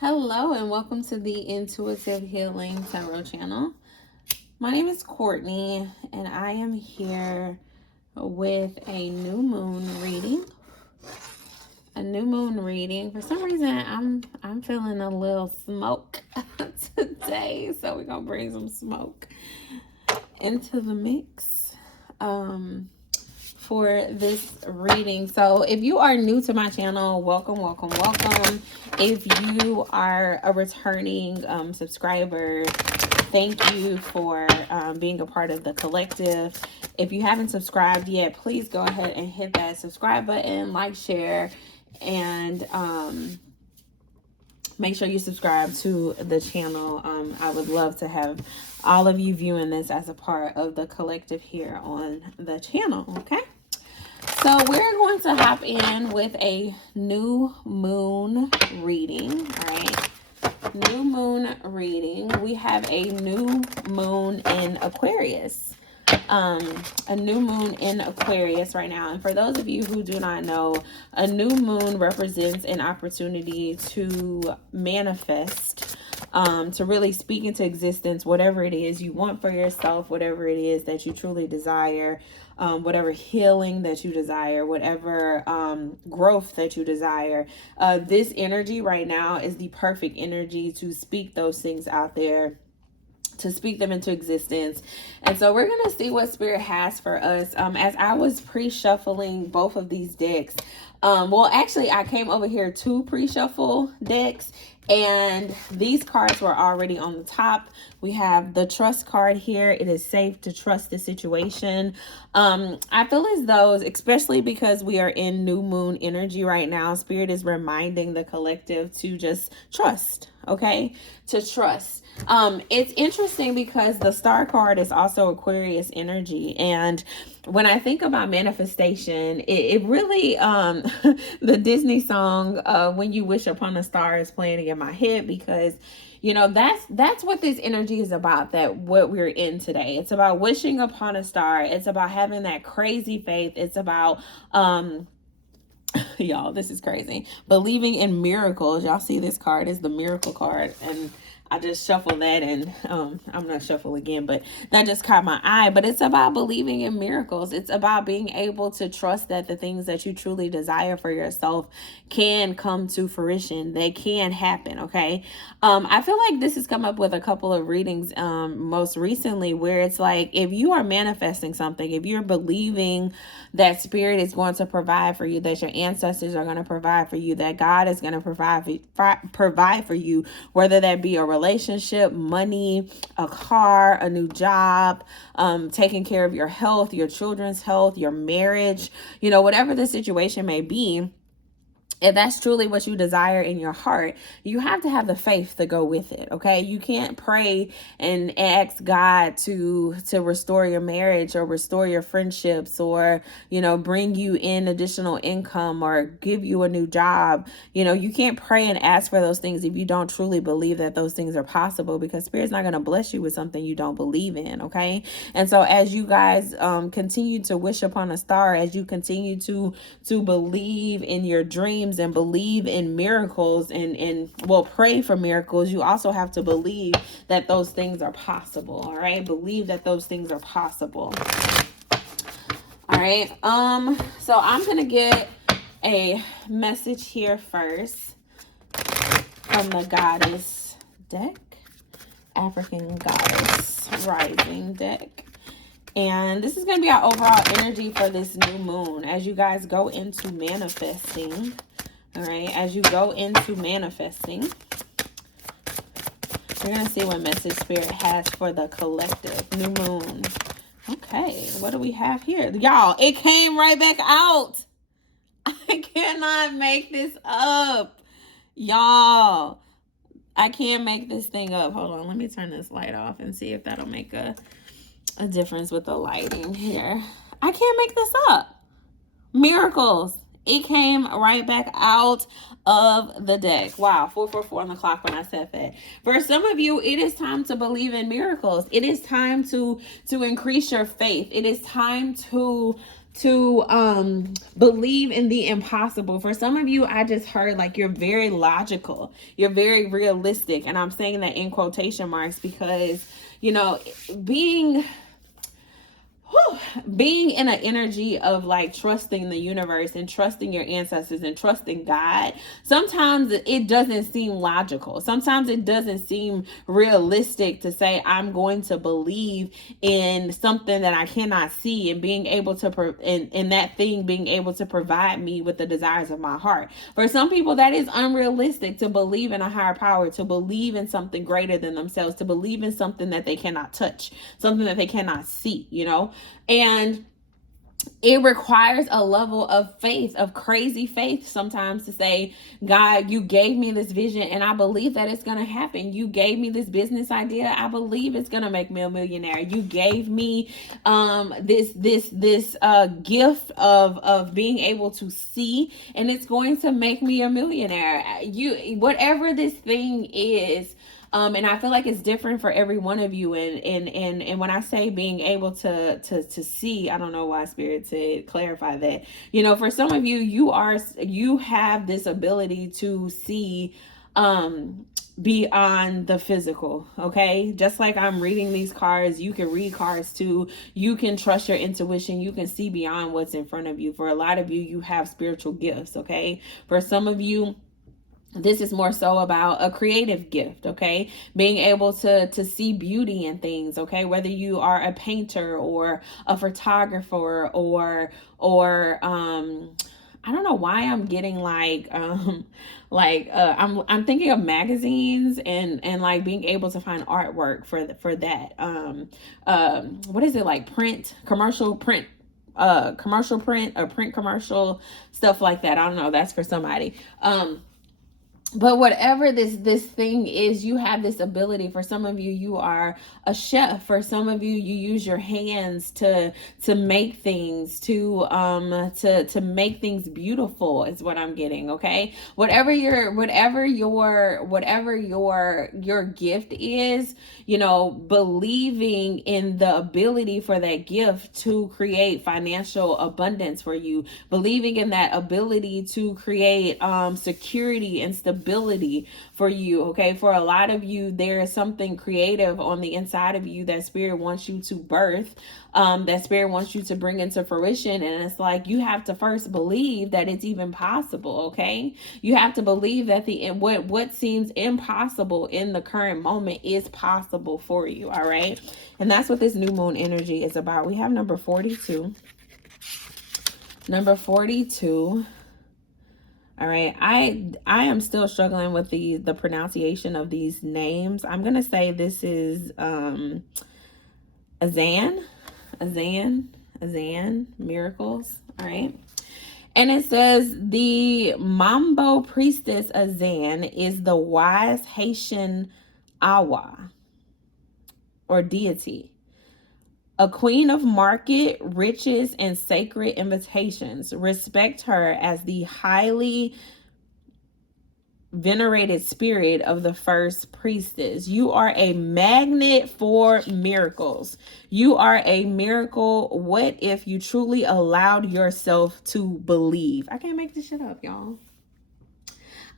Hello and welcome to the Intuitive Healing Tarot channel. My name is Courtney and I am here with a new moon reading. For some reason, I'm feeling a little smoke today, so we're gonna bring some smoke into the mix for this reading. So if you are new to my channel, welcome. If you are a returning subscriber, thank you for being a part of the collective. If you haven't subscribed yet, please go ahead and hit that subscribe button, like, share, and make sure you subscribe to the channel. I would love to have all of you viewing this as a part of the collective here on the channel, okay? So we're going to hop in with a new moon reading, all right? New moon reading. We have a new moon in Aquarius. A new moon in Aquarius right now. And for those of you who do not know, a new moon represents an opportunity to manifest, to really speak into existence whatever it is you want for yourself, whatever it is that you truly desire, whatever healing that you desire, whatever growth that you desire. This energy right now is the perfect energy to speak those things out there, to speak them into existence. And so we're going to see what Spirit has for us. As I was pre-shuffling both of these decks, well, actually, I came over here to pre-shuffle decks, and these cards were already on the top. We have the trust card here. It is safe to trust the situation. I feel as though, especially because we are in new moon energy right now, Spirit is reminding the collective to just trust, okay? To trust. It's interesting because the star card is also Aquarius energy. And when I think about manifestation, it really, the Disney song, When You Wish Upon a Star, is playing in my head, because you know, that's what this energy is about, that what we're in today. It's about wishing upon a star. It's about having that crazy faith. It's about, y'all, this is crazy, believing in miracles. Y'all see this card is the miracle card, and I just shuffle that, and I'm not shuffle again, but that just caught my eye. But it's about believing in miracles. It's about being able to trust that the things that you truly desire for yourself can come to fruition. They can happen, okay? I feel like this has come up with a couple of readings most recently, where it's like, if you are manifesting something, if you're believing that Spirit is going to provide for you, that your ancestors are going to provide for you, that God is going to provide for you, whether that be a relationship, money, a car, a new job, taking care of your health, your children's health, your marriage, you know, whatever the situation may be. If that's truly what you desire in your heart, you have to have the faith to go with it, okay? You can't pray and ask God to restore your marriage or restore your friendships, or, you know, bring you in additional income or give you a new job. You know, you can't pray and ask for those things if you don't truly believe that those things are possible, because Spirit's not going to bless you with something you don't believe in, okay? And so as you guys continue to wish upon a star, as you continue to believe in your dreams and believe in miracles, and well, pray for miracles, you also have to believe that those things are possible. All right, believe that those things are possible. All right, so I'm gonna get a message here first from the Goddess deck, African Goddess Rising deck. And this is going to be our overall energy for this new moon as you guys go into manifesting. All right, as you go into manifesting, we're going to see what message Spirit has for the collective new moon. Okay, what do we have here? Y'all, it came right back out. I cannot make this up. Y'all, I can't make this thing up. Hold on, let me turn this light off and see if that'll make a difference with the lighting here. I can't make this up. Miracles. It came right back out of the deck. Wow, 444 on the clock when I said that. For some of you, it is time to believe in miracles. It is time to increase your faith. It is time to believe in the impossible. For some of you, I just heard like you're very logical, you're very realistic, and I'm saying that in quotation marks because, you know, being being in an energy of like trusting the universe and trusting your ancestors and trusting God, sometimes it doesn't seem logical. Sometimes it doesn't seem realistic to say I'm going to believe in something that I cannot see and being able to in that thing being able to provide me with the desires of my heart. For some people, that is unrealistic to believe in a higher power, to believe in something greater than themselves, to believe in something that they cannot touch, something that they cannot see, you know. And it requires a level of faith, of crazy faith sometimes, to say, God, you gave me this vision and I believe that it's going to happen. You gave me this business idea. I believe it's going to make me a millionaire. You gave me this gift of being able to see, and it's going to make me a millionaire. Whatever this thing is, and I feel like it's different for every one of you. And when I say being able to see, I don't know why Spirit said clarify that. You know, for some of you, you have this ability to see beyond the physical. Okay, just like I'm reading these cards, you can read cards too. You can trust your intuition. You can see beyond what's in front of you. For a lot of you, you have spiritual gifts. Okay, for some of you, this is more so about a creative gift, okay? Being able to see beauty in things, okay? Whether you are a painter or a photographer or I don't know why I'm getting I'm thinking of magazines and like being able to find artwork for that. What is it, like commercial print or print commercial stuff like that. I don't know, that's for somebody. But whatever this thing is, you have this ability. For some of you, you are a chef. For some of you, you use your hands to make things, to make things beautiful is what I'm getting. Okay, whatever your gift is, you know, believing in the ability for that gift to create financial abundance for you, believing in that ability to create security and stability for you. Okay, for a lot of you, there is something creative on the inside of you that Spirit wants you to birth, that Spirit wants you to bring into fruition. And it's like you have to first believe that it's even possible. Okay, you have to believe that what seems impossible in the current moment is possible for you. All right, and that's what this new moon energy is about. We have number 42. Number 42. All right, I am still struggling with the pronunciation of these names. I'm gonna say this is Azan, miracles. All right, and it says the Mambo priestess Azan is the wise Haitian Awa or deity, a queen of market, riches, and sacred invitations. Respect her as the highly venerated spirit of the first priestess. You are a magnet for miracles. You are a miracle. What if you truly allowed yourself to believe? I can't make this shit up, y'all.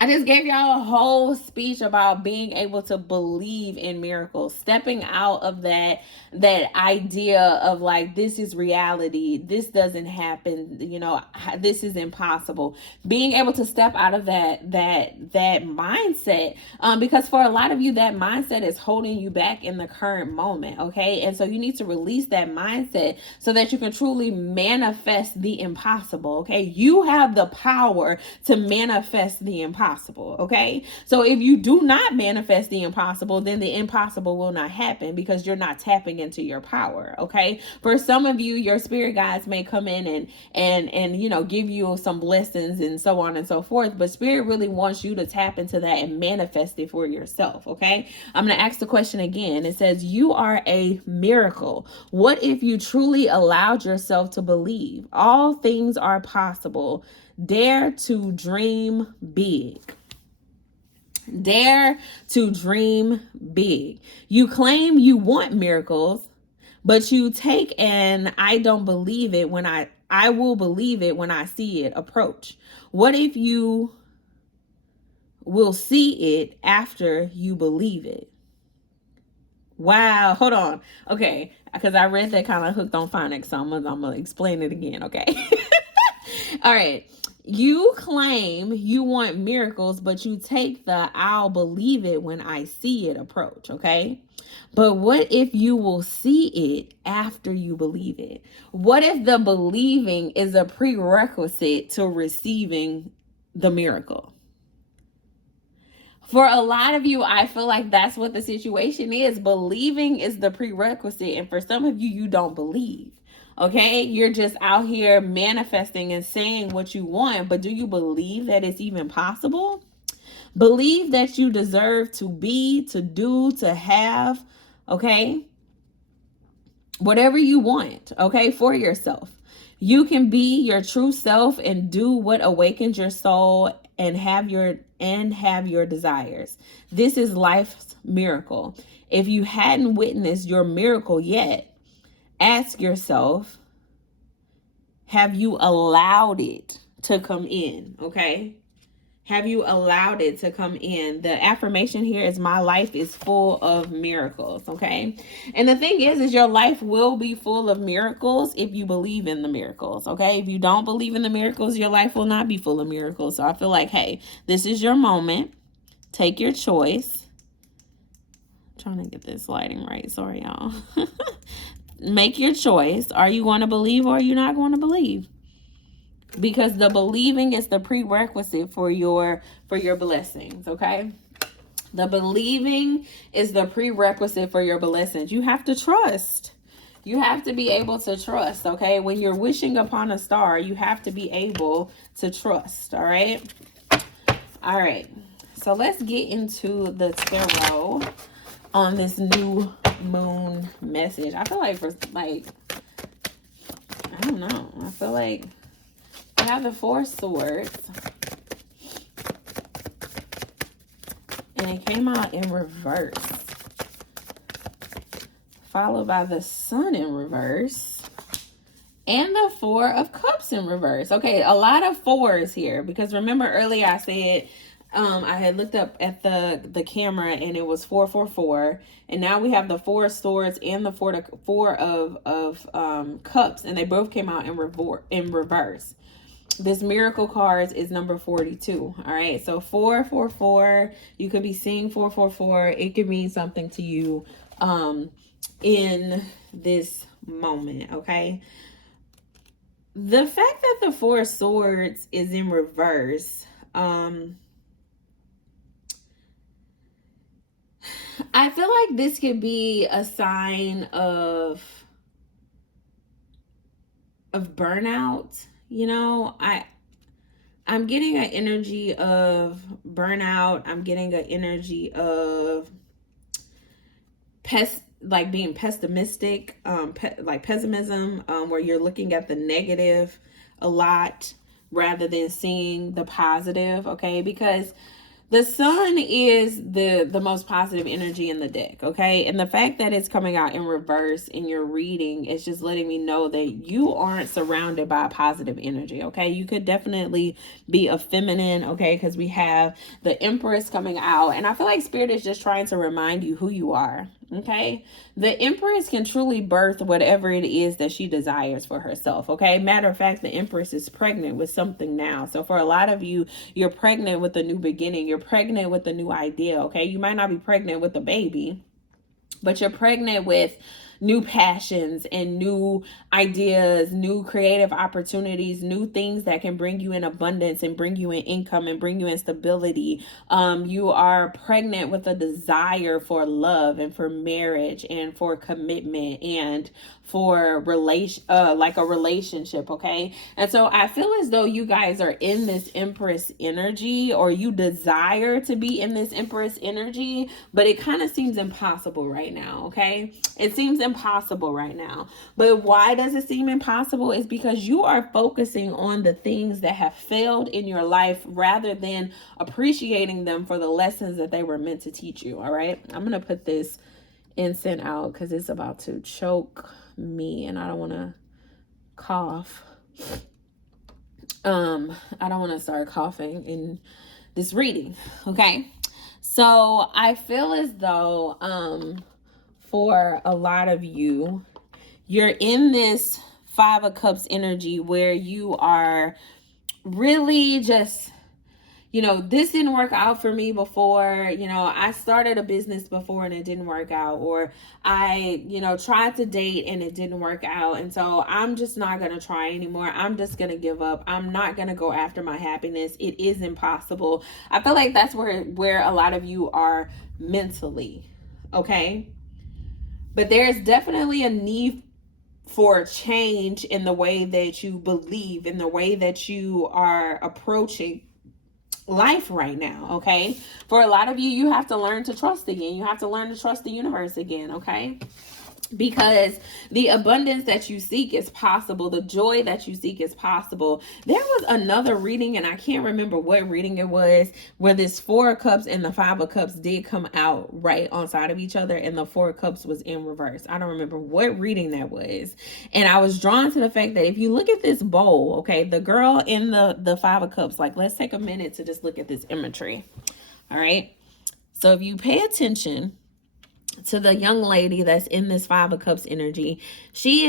I just gave y'all a whole speech about being able to believe in miracles, stepping out of that idea of like, this is reality, this doesn't happen, you know, this is impossible. Being able to step out of that mindset, because for a lot of you, that mindset is holding you back in the current moment. Okay, and so you need to release that mindset so that you can truly manifest the impossible. Okay, you have the power to manifest the impossible. Okay, so if you do not manifest the impossible, then the impossible will not happen because you're not tapping into your power. Okay, for some of you, your spirit guides may come in and you know, give you some blessings and so on and so forth, but Spirit really wants you to tap into that and manifest it for yourself. Okay, I'm going to ask the question again. It says, you are a miracle. What if you truly allowed yourself to believe? All things are possible. Dare to dream big. Dare to dream big. You claim you want miracles, but you take an I don't believe it when I I will believe it when I see it approach. What if you will see it after you believe it? Wow, hold on. Okay, because I read that kind of hooked on phonics, so I'm gonna explain it again, okay? All right. You claim you want miracles, but you take the I'll believe it when I see it approach, okay? But what if you will see it after you believe it? What if the believing is a prerequisite to receiving the miracle? For a lot of you, I feel like that's what the situation is. Believing is the prerequisite. And for some of you, you don't believe. Okay? You're just out here manifesting and saying what you want. But do you believe that it's even possible? Believe that you deserve to be, to do, to have. Okay? Whatever you want. Okay? For yourself. You can be your true self and do what awakens your soul and have your desires. This is life's miracle. If you hadn't witnessed your miracle yet, ask yourself, have you allowed it to come in? Okay? Have you allowed it to come in? The affirmation here is my life is full of miracles, okay? And the thing is your life will be full of miracles if you believe in the miracles, okay? If you don't believe in the miracles, your life will not be full of miracles. So I feel like, hey, this is your moment. Take your choice. I'm trying to get this lighting right. Sorry, y'all. Make your choice. Are you going to believe or are you not going to believe? Because the believing is the prerequisite for your blessings, okay? The believing is the prerequisite for your blessings. You have to trust. You have to be able to trust, okay? When you're wishing upon a star, you have to be able to trust, all right? All right. So let's get into the tarot on this new moon message. I feel like I don't know. I feel like I have the Four Swords, and it came out in reverse, followed by the Sun in reverse, and the Four of Cups in reverse. Okay, a lot of fours here, because remember earlier I said I had looked up at the camera and it was 444, and now we have the Four of Swords and the Four of Cups, and they both came out in reverse. This miracle card is number 42. All right. So 444, you could be seeing 444. It could mean something to you in this moment. Okay. The fact that the Four of Swords is in reverse, I feel like this could be a sign of burnout. You know, I'm getting an energy of burnout. I'm getting an energy of being pessimistic, like pessimism, where you're looking at the negative a lot rather than seeing the positive, okay? Because the Sun is the most positive energy in the deck, okay? And the fact that it's coming out in reverse in your reading is just letting me know that you aren't surrounded by positive energy, okay? You could definitely be a feminine, okay? Because we have the Empress coming out. And I feel like Spirit is just trying to remind you who you are, okay? The Empress can truly birth whatever it is that she desires for herself, okay? Matter of fact, the Empress is pregnant with something now. So for a lot of you, you're pregnant with a new beginning. You're pregnant with a new idea, okay? You might not be pregnant with a baby, but you're pregnant with new passions and new ideas, new creative opportunities, new things that can bring you in abundance and bring you in income and bring you in stability. You are pregnant with a desire for love and for marriage and for commitment and for a relationship, okay? And so I feel as though you guys are in this Empress energy, or you desire to be in this Empress energy, but it kind of seems impossible right now, okay? It seems impossible right now. But why does it seem impossible? Is because you are focusing on the things that have failed in your life rather than appreciating them for the lessons that they were meant to teach you, all right? I'm going to put this incense out because it's about to choke me and I don't want to cough I don't want to start coughing in this reading, okay? So I feel as though for a lot of you, you're in this Five of Cups energy where you are really just, you know, this didn't work out for me before. You know, I started a business before and it didn't work out. Or I, you know, tried to date and it didn't work out. And so I'm just not going to try anymore. I'm just going to give up. I'm not going to go after my happiness. It is impossible. I feel like that's where a lot of you are mentally. Okay. But there's definitely a need for change in the way that you believe, in the way that you are approaching life right now. Okay, for a lot of you, you have to learn to trust again. You have to learn to trust the universe again. Okay, because the abundance that you seek is possible. The joy that you seek is possible. There was another reading, and I can't remember what reading it was, where this Four of Cups and the Five of Cups did come out right on side of each other, and the Four of Cups was in reverse. I don't remember what reading that was. And I was drawn to the fact that if you look at this bowl, okay, the girl in the Five of Cups, like, let's take a minute to just look at this imagery. All right. So if you pay attention to the young lady that's in this Five of Cups energy, she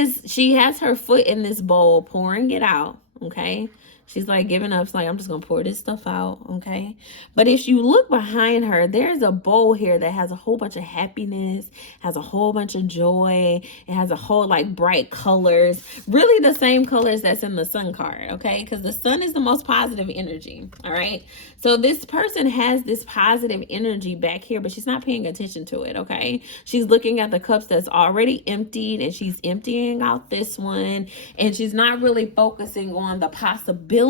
has her foot in this bowl, pouring it out. Okay, she's like giving up. It's like, I'm just gonna pour this stuff out. Okay, but if you look behind her, there's a bowl here that has a whole bunch of happiness, has a whole bunch of joy. It has a whole like bright colors, really the same colors that's in the sun card. Okay, because the sun is the most positive energy. All right, so this person has this positive energy back here, but she's not paying attention to it. Okay, she's looking at the cups that's already emptied, and she's emptying out this one, and she's not really focusing on the possibility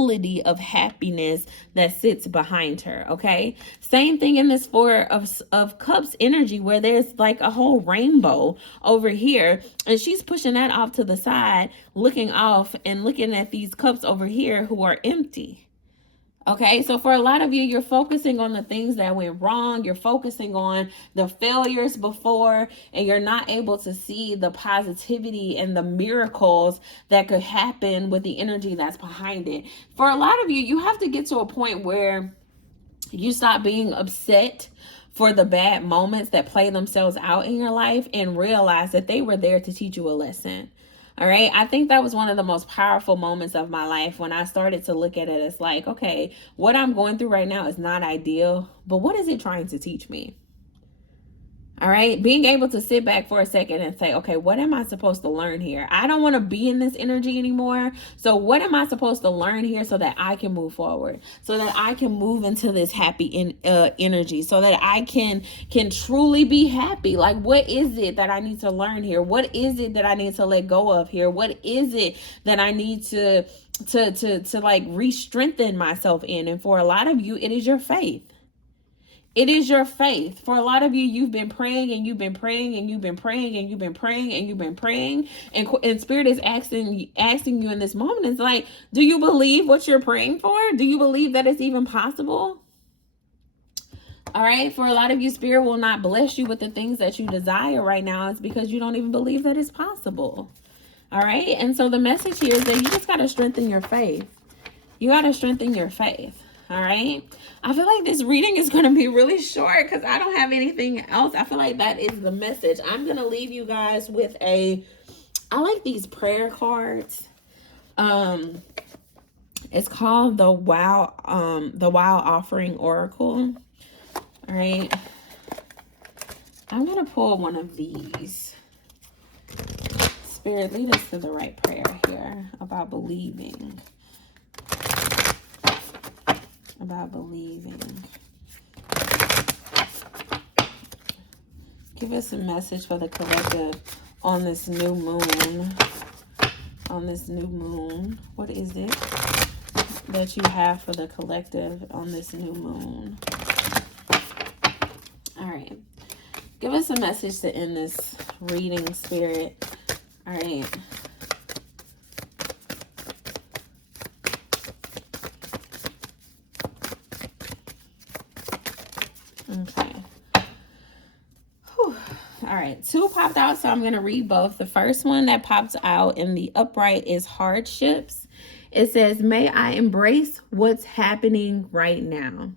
of happiness that sits behind her. Okay, same thing in this Four of Cups energy, where there's like a whole rainbow over here, and she's pushing that off to the side, looking off and looking at these cups over here who are empty. Okay, so for a lot of you, you're focusing on the things that went wrong. You're focusing on the failures before, and you're not able to see the positivity and the miracles that could happen with the energy that's behind it. For a lot of you, you have to get to a point where you stop being upset for the bad moments that play themselves out in your life and realize that they were there to teach you a lesson. All right. I think that was one of the most powerful moments of my life when I started to look at it as like, okay, what I'm going through right now is not ideal, but what is it trying to teach me? All right. Being able to sit back for a second and say, okay, what am I supposed to learn here? I don't want to be in this energy anymore. So what am I supposed to learn here so that I can move forward, so that I can move into this happy energy, so that I can truly be happy? Like, what is it that I need to learn here? What is it that I need to let go of here? What is it that I need to like re-strengthen myself in? And for a lot of you, it is your faith. It is your faith. For a lot of you, you've been praying and you've been praying and you've been praying and you've been praying and you've been praying. And Spirit is asking you in this moment, it's like, do you believe what you're praying for? Do you believe that it's even possible? All right. For a lot of you, Spirit will not bless you with the things that you desire right now. It's because you don't even believe that it's possible. All right. And so the message here is that you just got to strengthen your faith. You got to strengthen your faith. All right. I feel like this reading is going to be really short because I don't have anything else. I feel like that is the message. I'm going to leave you guys with I like these prayer cards. It's called the Wow Offering Oracle. All right. I'm going to pull one of these. Spirit, lead us to the right prayer here about believing. About believing. Give us a message for the collective on this new moon. On this new moon. What is it that you have for the collective on this new moon? All right. Give us a message to end this reading, Spirit. All right. Okay. Whew. All right, 2 popped out, so I'm going to read both. The first one that pops out in the upright is hardships. It says, may I embrace what's happening right now,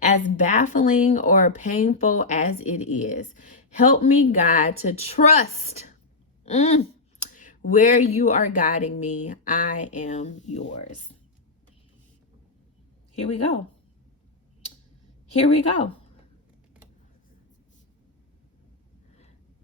as baffling or painful as it is. Help me, God, to trust where you are guiding me. I am yours. Here we go. Here we go.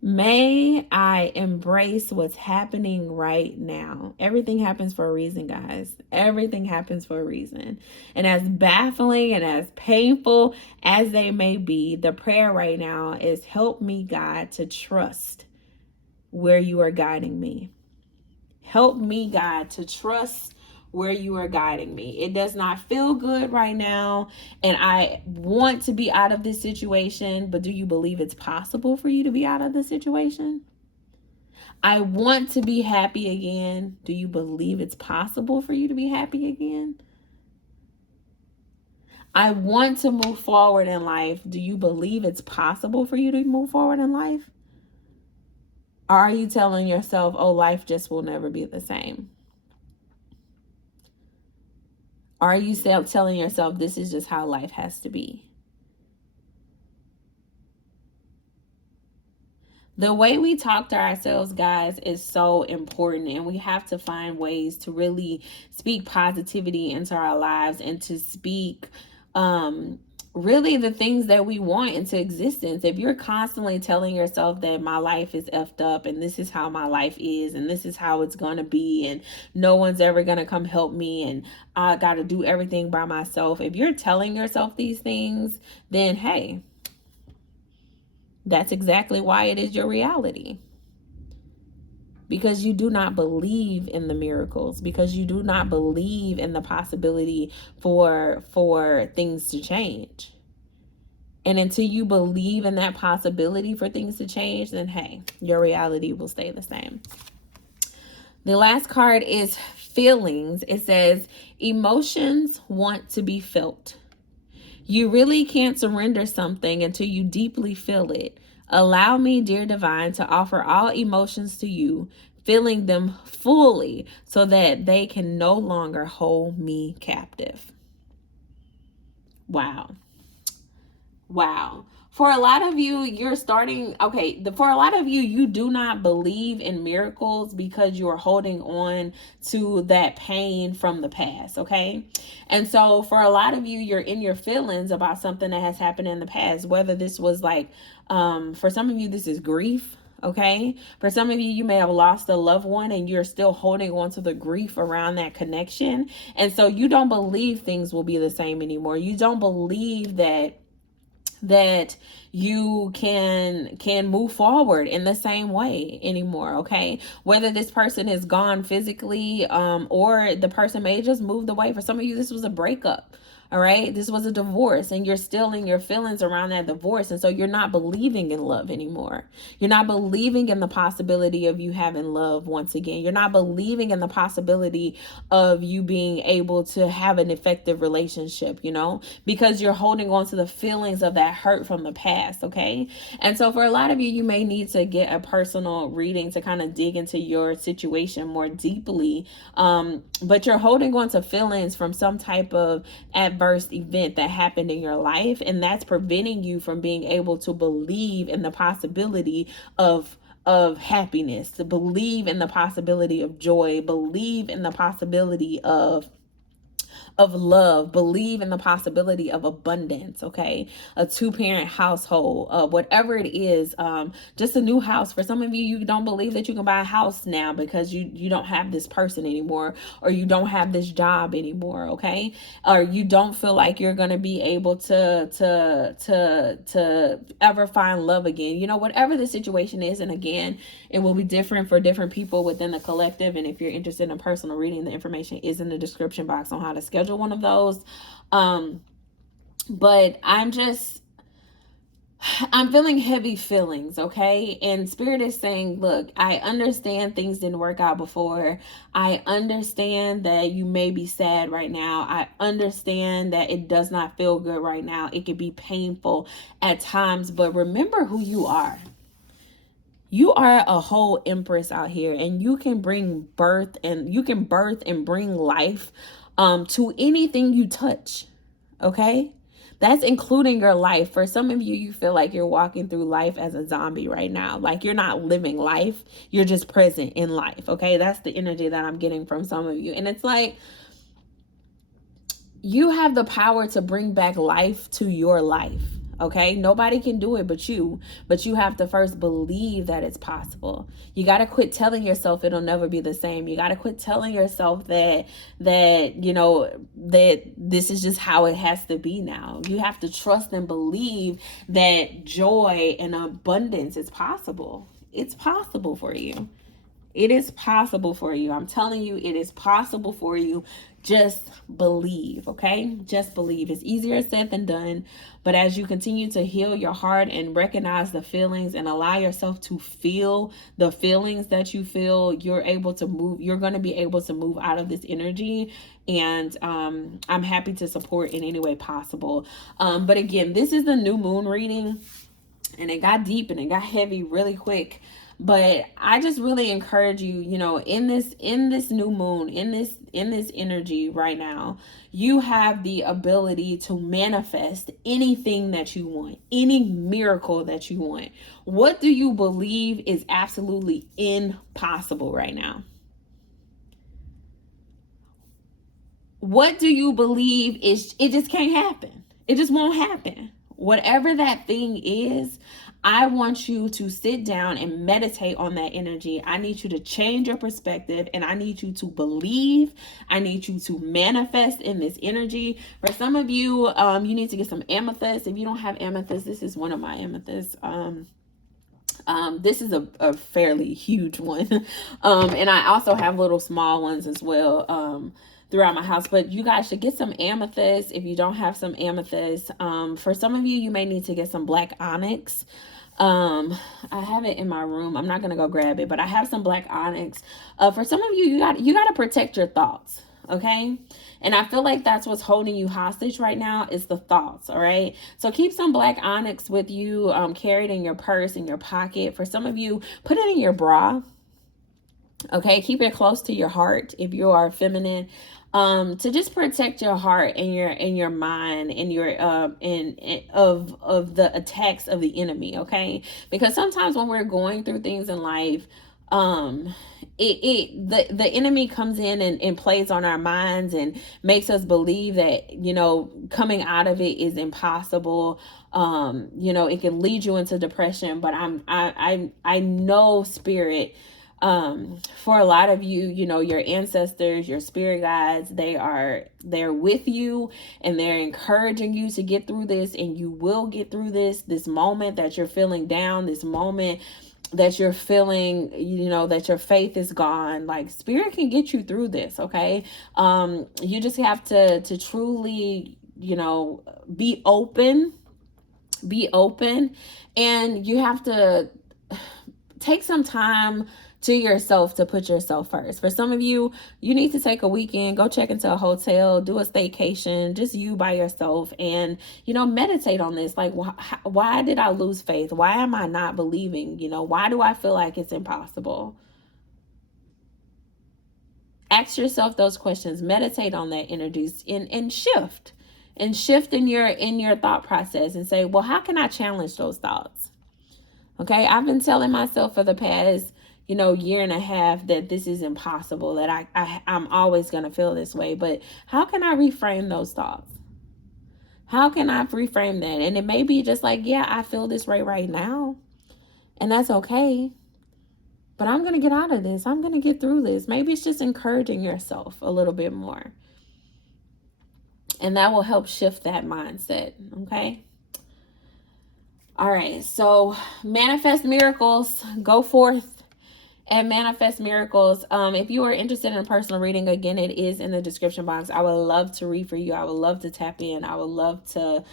May I embrace what's happening right now. Everything happens for a reason, guys. Everything happens for a reason. And as baffling and as painful as they may be, the prayer right now is, help me, God, to trust where you are guiding me. Help me, God, to trust where you are guiding me. It does not feel good right now, and I want to be out of this situation, but do you believe it's possible for you to be out of the situation? I want to be happy again. Do you believe it's possible for you to be happy again? I want to move forward in life. Do you believe it's possible for you to move forward in life? Or are you telling yourself, oh, life just will never be the same? Are you telling yourself this is just how life has to be? The way we talk to ourselves, guys, is so important, and we have to find ways to really speak positivity into our lives and to speak really the things that we want into existence. If you're constantly telling yourself that my life is effed up and this is how my life is and this is how it's going to be and no one's ever going to come help me and I got to do everything by myself. If you're telling yourself these things, then hey, that's exactly why it is your reality. Because you do not believe in the miracles, because you do not believe in the possibility for things to change. And until you believe in that possibility for things to change, then hey, your reality will stay the same. The last card is feelings. It says, emotions want to be felt. You really can't surrender something until you deeply feel it. Allow me, dear divine, to offer all emotions to you, feeling them fully so that they can no longer hold me captive. Wow. Wow. For a lot of you, you're starting, for a lot of you, you do not believe in miracles because you're holding on to that pain from the past, okay? And so for a lot of you, you're in your feelings about something that has happened in the past, whether this was like, for some of you, this is grief. Okay. For some of you, you may have lost a loved one and you're still holding on to the grief around that connection. And so you don't believe things will be the same anymore. You don't believe that you can move forward in the same way anymore, okay? Whether this person is gone physically or the person may have just moved away. For some of you, this was a breakup. All right. This was a divorce and you're still in your feelings around that divorce. And so you're not believing in love anymore. You're not believing in the possibility of you having love once again. You're not believing in the possibility of you being able to have an effective relationship, you know, because you're holding on to the feelings of that hurt from the past. Okay. And so for a lot of you, you may need to get a personal reading to kind of dig into your situation more deeply. But you're holding on to feelings from some type of adverse event that happened in your life, and that's preventing you from being able to believe in the possibility of happiness, to believe in the possibility of joy, believe in the possibility of love, believe in the possibility of abundance, okay? A 2-parent household, whatever it is, just a new house. For some of you, you don't believe that you can buy a house now because you don't have this person anymore, or you don't have this job anymore, okay? Or you don't feel like you're going to be able to ever find love again. You know, whatever the situation is, and again, it will be different for different people within the collective. And if you're interested in a personal reading, the information is in the description box on how to schedule one of those. But I'm feeling heavy feelings, okay? And Spirit is saying, look, I understand things didn't work out before. I understand that you may be sad right now. I understand that it does not feel good right now. It can be painful at times, but remember who you are. You are a whole empress out here, and you can bring birth, and you can birth and bring life to anything you touch. Okay? That's including your life. For some of you, you feel like you're walking through life as a zombie right now. Like you're not living life. You're just present in life. Okay? That's the energy that I'm getting from some of you. And it's like, you have the power to bring back life to your life. Okay, nobody can do it but you have to first believe that it's possible. You got to quit telling yourself it'll never be the same. You got to quit telling yourself that that this is just how it has to be now. You have to trust and believe that joy and abundance is possible. It's possible for you. It is possible for you. I'm telling you, it is possible for you. Just believe, okay? Just believe. It's easier said than done. But as you continue to heal your heart and recognize the feelings and allow yourself to feel the feelings that you feel, you're able to move. You're going to be able to move out of this energy. And I'm happy to support in any way possible. But again, this is the new moon reading. And it got deep and it got heavy really quick. But I just really encourage you, in this new moon, in this energy right now, you have the ability to manifest anything that you want, any miracle that you want. What do you believe is absolutely impossible right now? What do you believe it just can't happen? It just won't happen. Whatever that thing is, I want you to sit down and meditate on that energy. I need you to change your perspective, and I need you to believe. I need you to manifest in this energy. For some of you, you need to get some amethyst. If you don't have amethyst, this is one of my amethysts. This is a fairly huge one. And I also have little small ones as well. Throughout my house, but you guys should get some amethyst if you don't have some amethyst. For some of you, you may need to get some black onyx. I have it in my room. I'm not gonna go grab it, but I have some black onyx. For some of you, you got to protect your thoughts, okay? And I feel like that's what's holding you hostage right now is the thoughts, all right? So keep some black onyx with you, carried in your purse, in your pocket. For some of you, put it in your bra. Okay, keep it close to your heart if you are feminine, to just protect your heart and your mind and your of the attacks of the enemy. Okay, because sometimes when we're going through things in life, the enemy comes in and plays on our minds and makes us believe that coming out of it is impossible. It can lead you into depression. But I know, spirit, for a lot of you, your ancestors, your spirit guides, they're with you and they're encouraging you to get through this, and you will get through this moment that you're feeling down, this moment that you're feeling, that your faith is gone. Like, spirit can get you through this. Okay. You just have to truly, be open, and you have to take some time to yourself to put yourself first. For some of you, you need to take a weekend, go check into a hotel, do a staycation, just you by yourself, and meditate on this. Like, why did I lose faith? Why am I not believing? Why do I feel like it's impossible? Ask yourself those questions. Meditate on that energy and shift in your thought process and say, well, how can I challenge those thoughts? Okay, I've been telling myself for the past year and a half that this is impossible, that I'm always going to feel this way. But how can I reframe those thoughts? How can I reframe that? And it may be just like, yeah, I feel this way right now, and that's okay. But I'm going to get out of this. I'm going to get through this. Maybe it's just encouraging yourself a little bit more. And that will help shift that mindset, okay? All right, so manifest miracles. Go forth and manifest miracles. If you are interested in a personal reading, again, it is in the description box. I would love to read for you. I would love to tap in. I would love to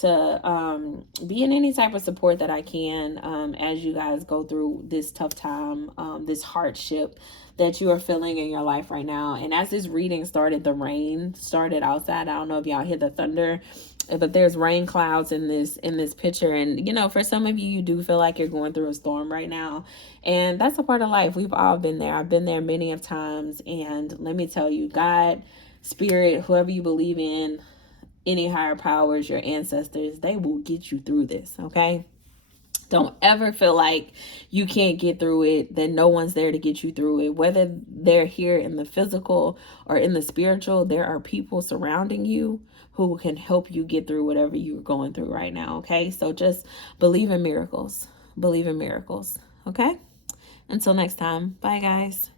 be in any type of support that I can as you guys go through this tough time, this hardship that you are feeling in your life right now. And as this reading started, the rain started outside. I don't know if y'all hear the thunder, but there's rain clouds in this picture. And you know, for some of you, you do feel like you're going through a storm right now, and that's a part of life. We've all been there. I've been there many of times, and let me tell you, God, spirit, whoever you believe in, any higher powers, your ancestors, they will get you through this. Okay, don't ever feel like you can't get through it, that no one's there to get you through it. Whether they're here in the physical or in the spiritual, there are people surrounding you who can help you get through whatever you're going through right now. Okay, so just believe in miracles. Believe in miracles. Okay, until next time. Bye, guys.